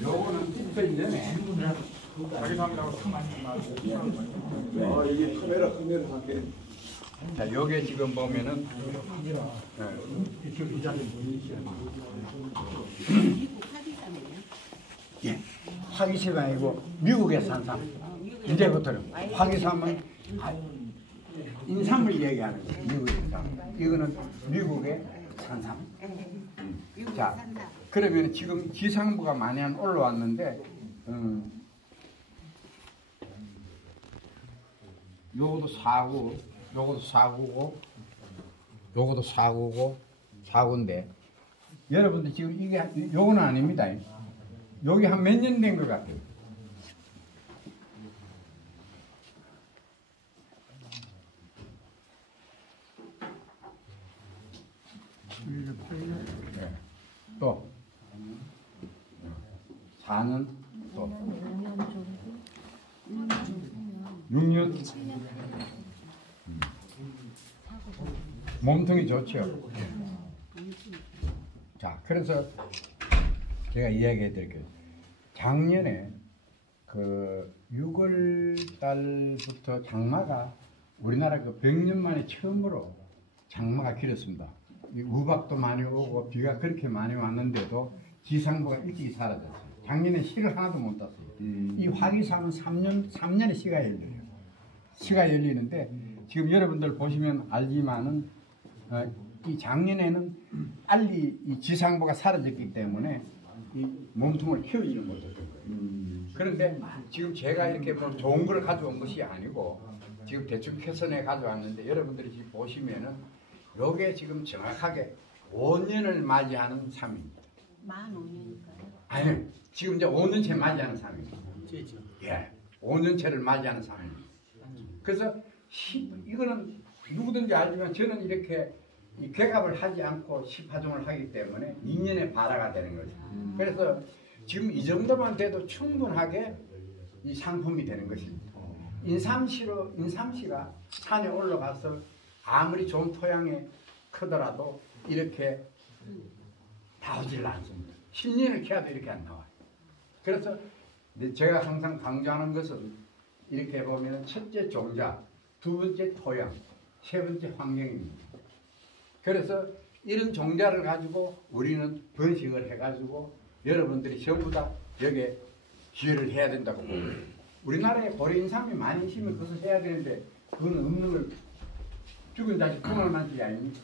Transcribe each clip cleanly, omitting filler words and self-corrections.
요거는 집전 전에 자기 사람이라고 참 많이 나왔어요. 이게 카메라 할게. 자, 요게 지금 보면은 예, 화기삼이 아니고 미국의 산삼. 이제부터는 화기삼은 인삼을 얘기하는 거예요. 미국의 인삼. 이거는 미국의 산삼. 자, 그러면 지금 지상부가 많이 올라왔는데 요것도 4구, 요것도 4구고, 요것도 4구고, 4구인데 여러분들 지금 이게 요거는 아닙니다. 여기 한 몇 년 된 것 같아요. 네. 또 4년 또 6년 몸통이 좋죠. 자, 그래서 제가 이야기해 드릴게요. 작년에 그 6월 달부터 장마가 우리나라 그 100년 만에 처음으로 장마가 길었습니다. 우박도 많이 오고 비가 그렇게 많이 왔는데도 지상부가 일찍이 사라졌어요. 작년에 씨를 하나도 못 땄어요. 이 화기삼은 3년에 씨가 열려요. 씨가 열리는데 지금 여러분들 보시면 알지만은 이 작년에는 빨리 이 지상부가 사라졌기 때문에 이 몸통을 키워주는 못했던 거예요. 그런데 지금 제가 이렇게 뭐 좋은 걸 가져온 것이 아니고 지금 대충 캐선해 가져왔는데 여러분들이 지금 보시면은 요게 지금 정확하게 5년을 맞이하는 삶입니다. 만 5년일까요? 아니요. 지금 이제 5년째 맞이하는 삶입니다. 예. 5년째를 맞이하는 삶입니다. 그래서 이거는 누구든지 알지만 저는 이렇게 이 개갑을 하지 않고 시파종을 하기 때문에 2년의 발화가 되는 거죠. 그래서 지금 이 정도만 돼도 충분하게 이 상품이 되는 것입니다. 인삼씨가 산에 올라가서 아무리 좋은 토양에 크더라도 이렇게 나오질 않습니다. 10년을 키워도 이렇게 안 나와요. 그래서 제가 항상 강조하는 것은 이렇게 보면 첫째 종자, 두 번째 토양, 세 번째 환경입니다. 그래서 이런 종자를 가지고 우리는 번식을 해가지고 여러분들이 전부 다 여기에 기여를 해야 된다고 봅니다. 우리나라에 고려인삼이 많이 있으면 그것을 해야 되는데 그건 없는 걸 죽은 자식 꿈을 만지기 아닙니까?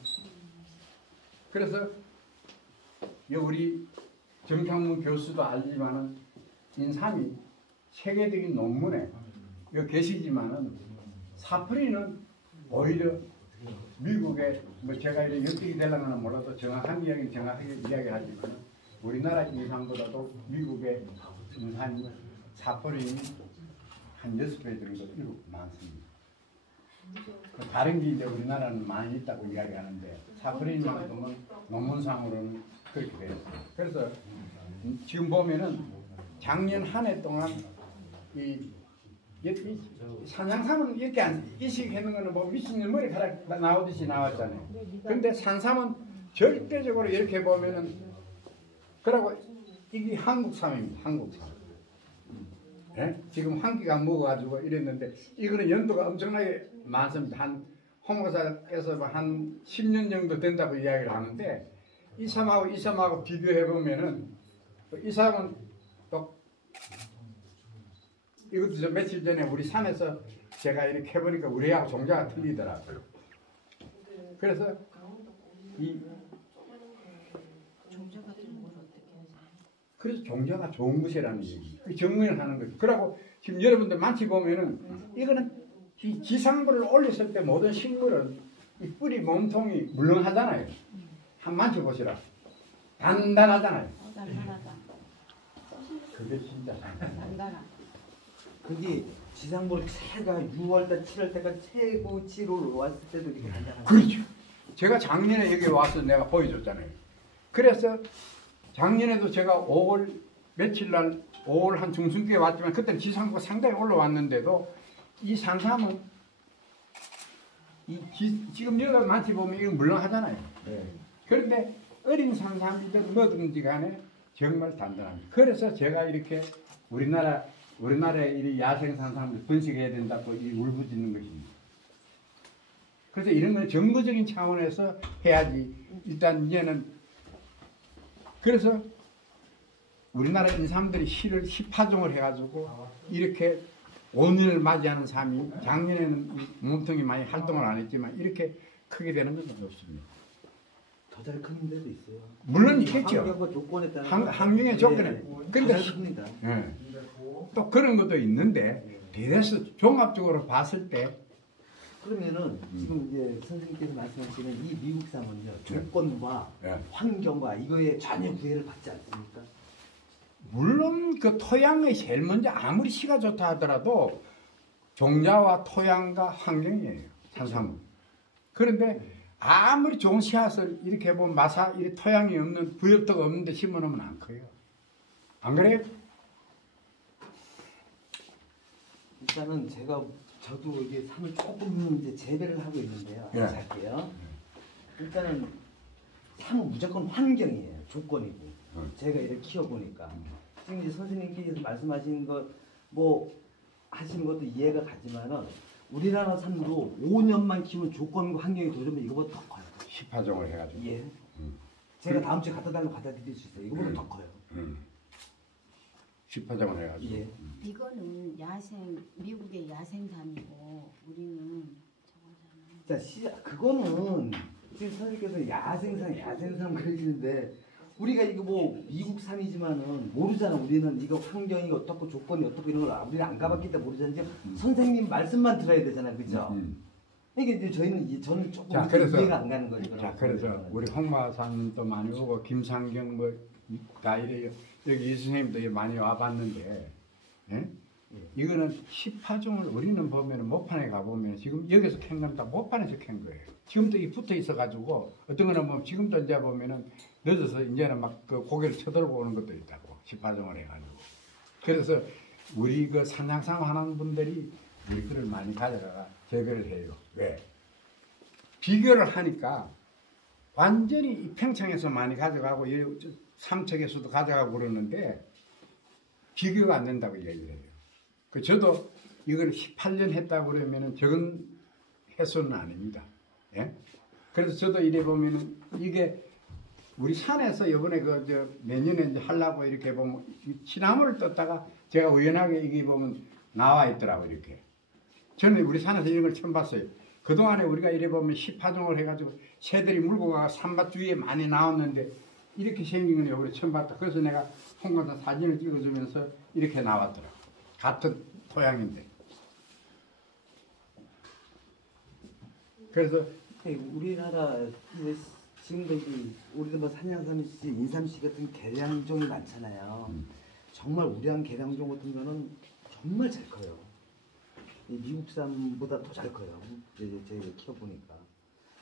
그래서 우리 정창문 교수도 알지만은 인삼이 세계적인 논문에 여기 계시지만은 사프리는 오히려 미국의 뭐 제가 이제 엽득이 되려면 몰라도 정확한 이야기는 정확하게 이야기하지만 우리나라 인삼보다도 미국의 인삼 사프린이 한 6배 정도 많습니다. 다른 게 이제 우리나라는 많이 있다고 이야기하는데 사프린만큼은 논문상으로는 그렇게 돼요. 그래서 지금 보면은 작년 한 해 동안 이 산양삼은 이렇게 이식하는 거는 뭐 미친년 머리카락 나오듯이 나왔잖아요. 근데 산삼은 절대적으로 이렇게 보면은 그러고 이게 한국삼입니다. 한국삼. 예? 지금 한기가 먹어가지고 이랬는데 이거는 연도가 엄청나게 많습니다. 한 홍보사께서 한 10년 정도 된다고 이야기를 하는데 이 삼하고 비교해 보면은 이 삼은 또 이것도 저 며칠 전에 우리 산에서 제가 이렇게 해보니까 우리하고 종자가 틀리더라고요. 그래서 이 종자 같은 걸 어떻게 하세요? 그래서 종자가 좋은 것이라는 얘기. 정리를 하는 거죠. 그리고 지금 여러분들 많이 보면은 이거는 이 지상부를 올렸을 때 모든 식물은 이 뿌리 몸통이 물렁하잖아요. 한 만져보시라. 단단하잖아요. 단단하다. 그게 진짜 단단하. 그게 지상볼 새가 6월달 7월달까지 최고치로 왔을 때도 이렇게 단단하죠. 그렇죠. 제가 작년에 여기 와서 내가 보여줬잖아요. 그래서 작년에도 제가 5월 며칠 날 5월 한 중순기에 왔지만 그때는 지상부가 상당히 올라왔는데도 이 산삼은 지금 여기 많이 보면 이거 물렁하잖아요. 네. 그런데 어린 산삼이든 뭐든지 간에 정말 단단합니다. 그래서 제가 이렇게 우리나라의 이 야생 산삼을 번식해야 된다고 이 울부짖는 것입니다. 그래서 이런 건 정부적인 차원에서 해야지. 일단 이제는 그래서 우리나라 인삼들이 실을 10파종을 해가지고 이렇게 5년을 맞이하는 삶이 작년에는 몸통이 많이 활동을 안 했지만 이렇게 크게 되는 것은 없습니다. 더 잘 크는 데도 있어요. 물론 있겠죠. 환경과 조건에 따라 환경의 조건에. 근데 잘 큽니다. 예. 또 그런 것도 있는데 대해서 종합적으로 봤을 때 그러면은 지금 이제 선생님께서 말씀하시는 이 미국산은요 조건과 예. 환경과 이거에 전혀 구애를 받지 않습니까? 물론 그 토양의 제일 먼저 아무리 씨가 좋다 하더라도 종자와 토양과 환경이에요. 산삼은. 그런데 아무리 좋은 씨앗을 이렇게 보면 마사 이 토양이 없는 부엽도가 없는데 심어놓으면 안 커요. 안 그래요? 일단은 저도 이게 삼을 조금 이제 재배를 하고 있는데요. 예. 할게요. 일단은 삼은 무조건 환경이에요. 조건이고. 제가 이렇게 키워보니까 지금 이제 선생님께서 말씀하신 것 뭐 하시는 것도 이해가 가지만은 우리나라 삼도 5년만 키우면 조건과 환경이 도전면 이거보다 더 커요. 10파종을 해가지고. 예. 제가 다음 주에 갖다 달라고 갖다 드릴 수 있어요. 이거보다 더 커요. 10파종을 해가지고. 예. 이거는 미국의 야생삼이고 우리는 저거잖아요. 자, 그거는 지금 선생님께서 야생삼 그러시는데 우리가 이거 뭐 미국 삼이지만은 모르잖아. 우리는 이거 환경이 어떻고 조건이 어떻고 이런 걸 우리는 안 가봤기 때문에 모르잖아. 이제 선생님 말씀만 들어야 되잖아, 그죠? 이게 이제 저는 조금 자, 그래서, 이해가 안 가는 거죠. 자, 그래서 우리 홍마사님도 많이 오고 김상경 뭐다 이래 여기 이 선생님도 많이 와봤는데, 예? 이거는 10파종을 우리는 보면 목판에 가보면 지금 여기서 캔 건 다 목판에서 캔 거예요. 지금도 이 붙어 있어가지고 어떤 거는 뭐 지금도 이제 보면은 늦어서 이제는 막 그 고개를 쳐들고 오는 것도 있다고 10파종을 해가지고. 그래서 우리 그 산양삼 하는 분들이 우리 거를 많이 가져다가 재배를 해요. 왜? 비교를 하니까 완전히 이 평창에서 많이 가져가고 삼척에서도 가져가고 그러는데 비교가 안 된다고 얘기를 해요. 그 저도 이걸 18년 했다고 그러면은 적은 횟수는 아닙니다. 예? 그래서 저도 이래 보면은 이게 우리 산에서 이번에 내년에 이제 하려고 이렇게 보면 시나무를 떴다가 제가 우연하게 이게 보면 나와 있더라고 이렇게. 저는 우리 산에서 이런 걸 처음 봤어요. 그동안에 우리가 이래 보면 10파종을 해가지고 새들이 물고 가서 산밭 주위에 많이 나왔는데 이렇게 생긴 건 이번에 처음 봤다. 그래서 내가 홍보사 사진을 찍어주면서 이렇게 나왔더라고. 같은 토양인데. 그래서 우리나라 지금도 우리도 뭐 산양삼씨, 인삼씨 같은 개량종이 많잖아요. 정말 우리한 개량종 같은 거는 정말 잘 커요. 이 미국산보다 더 잘 커요. 제가 키워보니까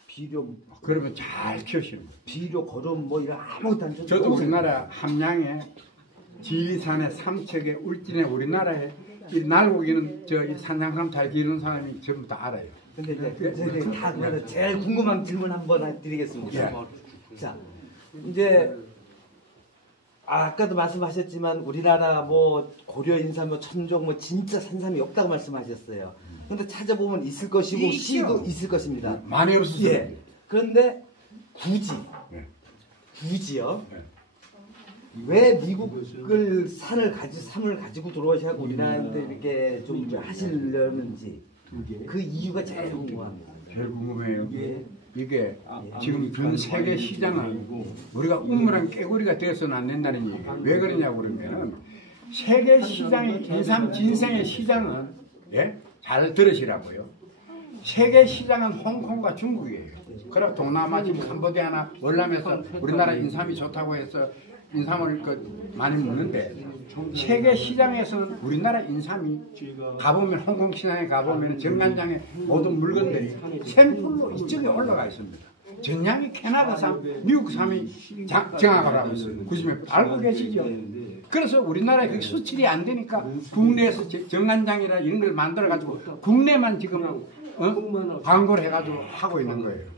비료 그러면 잘 키우시는 거예요. 비료 거름 뭐 이런 아무것도 안 줘. 저도 우리나라 함양에 지리산에 삼척에 울진에 우리나라에 이 날고기는 이 산양삼 잘 기르는 사람이 전부 다 알아요. 근데 이제 다 그러면 제일 궁금한 질문 한번 드리겠습니다. 예. 자, 이제 아까도 말씀하셨지만 우리나라 뭐 고려 인삼 뭐 천종 뭐 진짜 산삼이 없다고 말씀하셨어요. 근데 찾아보면 있을 것이고 씨도 있을 것입니다. 많이 없었어요. 예. 그런데 예. 굳이요. 예. 왜 미국을 삼을 가지고 들어오셔서 우리나라한테 이렇게 좀 하시려는지 그 이유가 제일 궁금합니다. 제일 궁금해요. 예. 이게 지금 전 세계 시장은 우리가 우물한 깨구리가 되어서는 안 된다는 얘기예요. 왜 그러냐고 그러면은 세계 시장의 인삼 진생의 시장은 예? 잘 들으시라고요. 세계 시장은 홍콩과 중국이에요. 그리고 동남아 지금 캄보디아나 월남에서 우리나라 인삼이 좋다고 해서 인삼을 많이 먹는데 세계 시장에서는 우리나라 인삼이 가보면 홍콩 시장에 가보면 정관장에 모든 물건들이 샘플로 이쪽에 올라가 있습니다. 전량이 캐나다산, 미국산이 정확을 하고 있어요. 90몇 알고 계시죠? 그래서 우리나라에 그게 수출이 안 되니까 국내에서 정관장이라 이런 걸 만들어 가지고 국내만 지금 광고를 해가지고 하고 있는 거예요.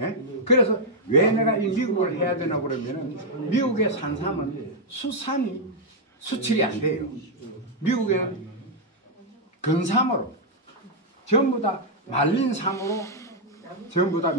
예? 그래서 왜 내가 이 미국을 해야 되나 그러면은 미국의 산삼은 수산이 수출이 안 돼요. 미국에는 근삼으로 전부 다 말린 삼으로 전부 다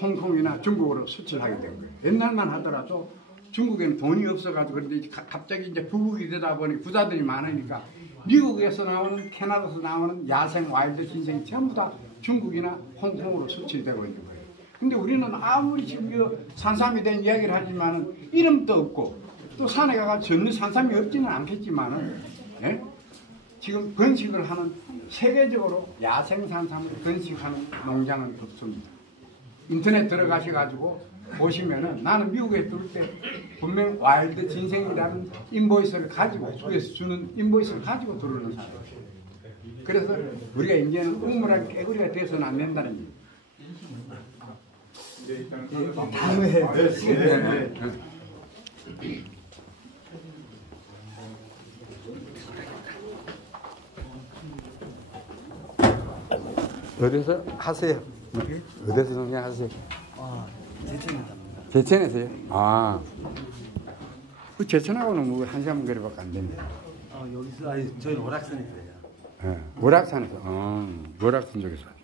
홍콩이나 중국으로 수출하게 된 거예요. 옛날만 하더라도 중국에는 돈이 없어가지고 그런데 갑자기 이제 부국이 되다 보니 부자들이 많으니까 미국에서 나오는 캐나다에서 나오는 야생 와일드 진생이 전부 다 중국이나 홍콩으로 수출되고 있는 거예요. 근데 우리는 아무리 지금 산삼에 대한 이야기를 하지만은 이름도 없고 또 산에 가서 전혀 산삼이 없지는 않겠지만은 예? 지금 번식을 하는 세계적으로 야생 산삼을 번식하는 농장은 없습니다. 인터넷 들어가셔가지고 보시면은 나는 미국에 들 때 분명 와일드 진생이라는 인보이스를 가지고 주에서 주는 인보이스를 가지고 들어오는 사람이에요. 그래서 우리가 이제는 우물한 깨구리가 돼서는 안 된다는 얘기예요. 다음에 어디서 하세요? 어디서 농장하세요? 제천입니다. 제천에서요? 아, 그 제천하고는 뭐 1시간 거리밖에 안 된대. 여기서 저희 오락산에 있어요. 예, 월악산에서, 월악산 쪽에서.